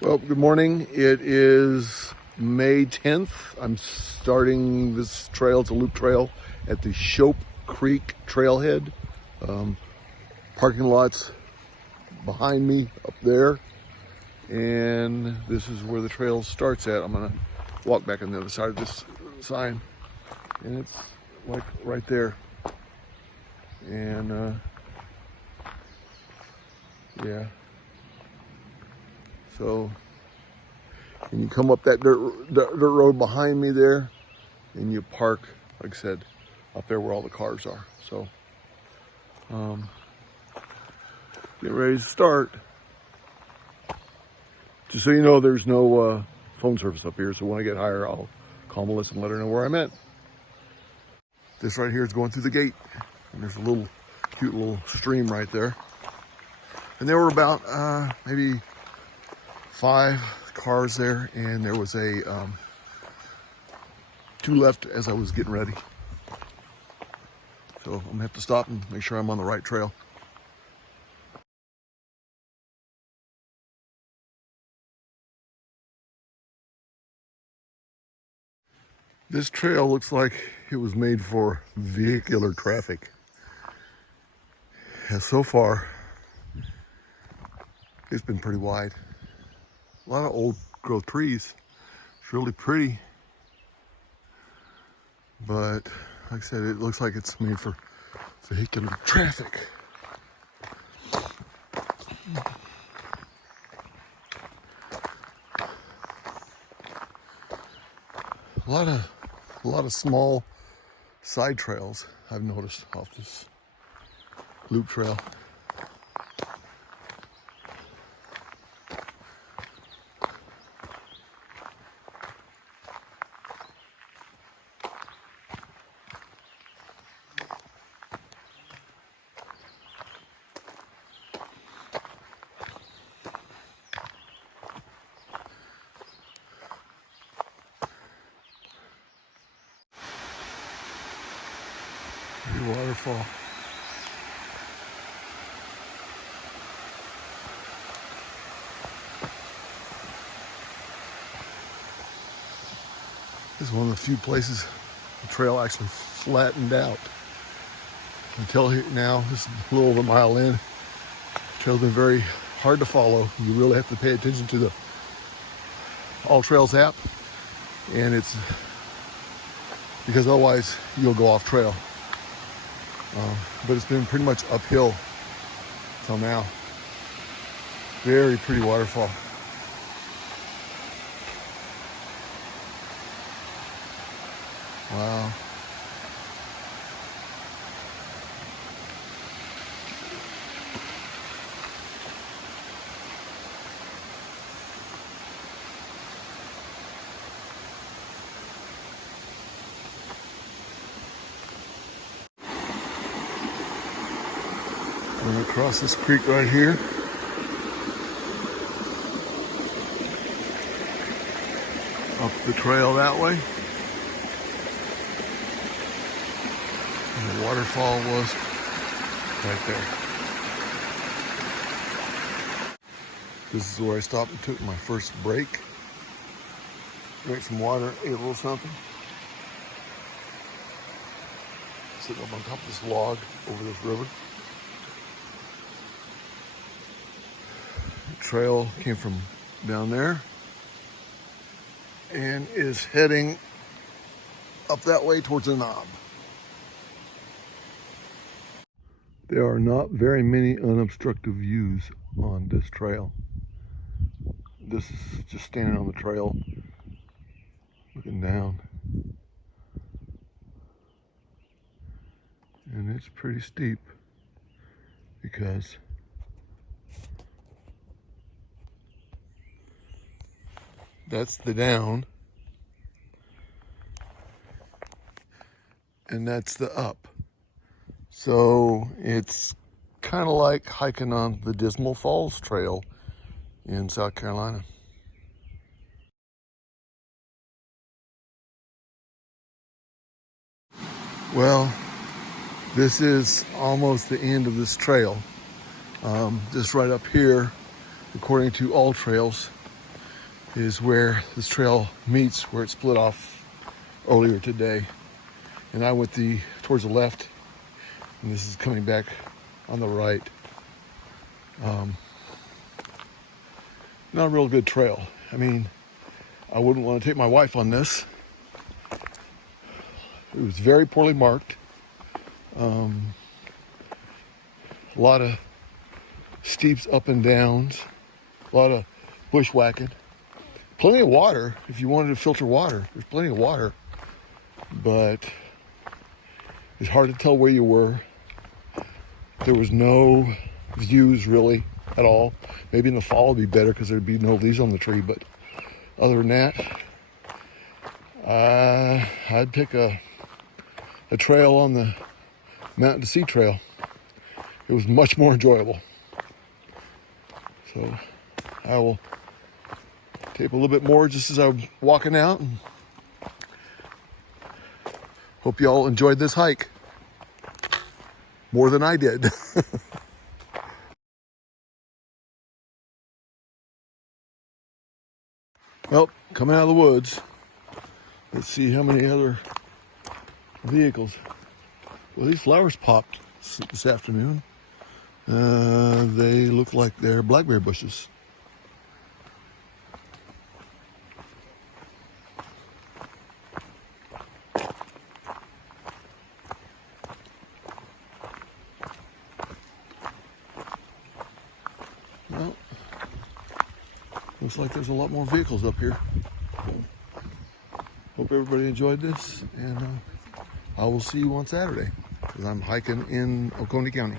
Well, good morning. It is May 10th. I'm starting this trail. It's a loop trail at the Shope Creek trailhead. Parking lots behind me up there. And this is where the trail starts at. I'm going to walk back on the other side of this sign. And it's like right there. And yeah. So, and you come up that dirt road behind me there, and you park, like I said, up there where all the cars are. So, get ready to start. Just so you know, there's no phone service up here, so when I get higher, I'll call Melissa and let her know where I'm at. This right here is going through the gate, and there's a little cute little stream right there. And there were about maybe 5 cars there, and there was a 2 left as I was getting ready. So I'm gonna have to stop and make sure I'm on the right trail. This trail looks like it was made for vehicular traffic. And so far, it's been pretty wide. A lot of old growth trees. It's really pretty. But like I said, it looks like it's made for vehicular traffic. A lot of small side trails I've noticed off this loop trail. The waterfall. This is one of the few places the trail actually flattened out. Until now, this is a little over a mile in. The trail's been very hard to follow. You really have to pay attention to the All Trails app, and it's because otherwise you'll go off trail. But it's been pretty much uphill till now. Very pretty waterfall. Wow. I'm gonna cross this creek right here. Up the trail that way. And the waterfall was right there. This is where I stopped and took my first break. Drank some water, ate a little something. Sitting up on top of this log over this river. The trail came from down there and is heading up that way towards the knob. There are not very many unobstructed views on this trail. This is just standing on the trail, looking down. And it's pretty steep because that's the down and that's the up. So it's kind of like hiking on the Dismal Falls Trail in South Carolina. Well, this is almost the end of this trail. Just right up here, according to All Trails, is where this trail meets, where it split off earlier today. And I went towards the left, and this is coming back on the right. Not a real good trail. I mean, I wouldn't want to take my wife on this. It was very poorly marked. A lot of steeps up and downs, a lot of bushwhacking. Plenty of water if you wanted to filter water. There's plenty of water, but it's hard to tell where you were. There was no views really at all. Maybe in the fall it'd be better because there'd be no leaves on the tree, but other than that, I'd pick a trail on the Mountain to Sea Trail. It was much more enjoyable. So I will tape a little bit more just as I'm walking out. And hope you all enjoyed this hike more than I did. Well, coming out of the woods, let's see how many other vehicles. Well, these flowers popped this afternoon. They look like they're blackberry bushes. Well, looks like there's a lot more vehicles up here. Hope everybody enjoyed this, and I will see you on Saturday because I'm hiking in Oconee County.